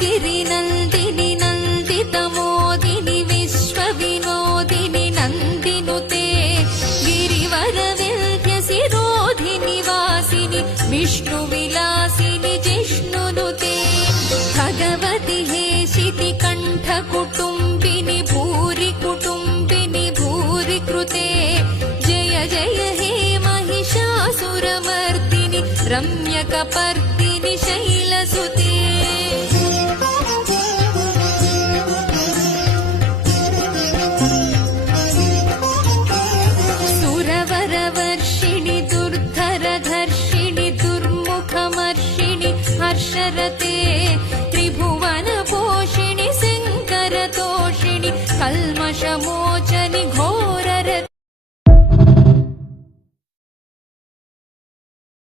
गिरिनन्दिनि नन्दितमोदिनि विश्वविनोदिनि नन्दिनुते गिरिवरविन्ध्यसिरोधिनि वासिनि विष्णुविलासिनि जिष्णुनुते भगवति हेशिति कण्ठकुटुम्बिनि भूरि कुटुम्बिनि भूरि कृते जय जय हे महिषासुरमर्दिनि रम्यकपर्दिनि शैलसुते सुरवरवर्षिणि दुर्धरधर्षिणि दुर्मुखमर्षिणि हर्षरते